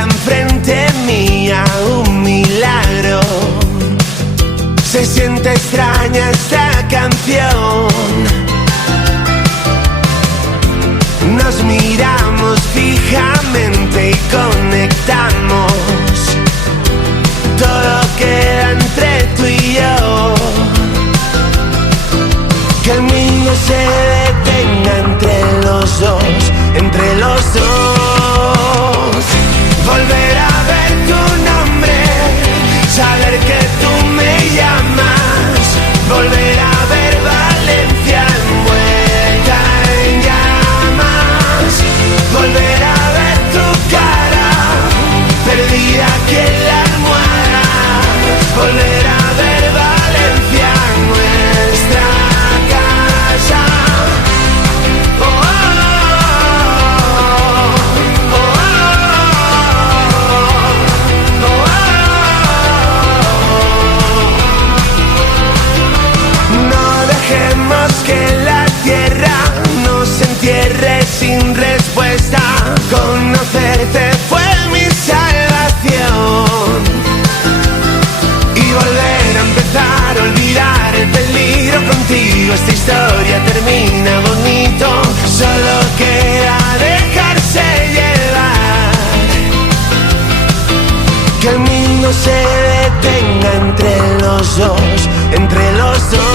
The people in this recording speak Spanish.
enfrente mía, un milagro. Se siente extraña esta canción. Nos miramos fijamente y conectamos. Todo queda entre tú y yo. Que el mundo se detenga entre los dos, entre los dos. Volver a ver tu nombre, saber que tú me llamas. Volver a ver Valencia envuelta en llamas. Volver a ver tu cara, perdida aquí en la almohada. Volver a ver Valencia nuestra casa. Oh, oh, oh, oh, oh, oh. No dejemos que la tierra nos entierre sin respuesta. Conocerte fue mi salvación. Y volver a empezar, olvidar el peligro contigo. Esta historia termina bonito, solo queda dejarse llevar. Que el mundo se detenga entre los dos, entre los dos.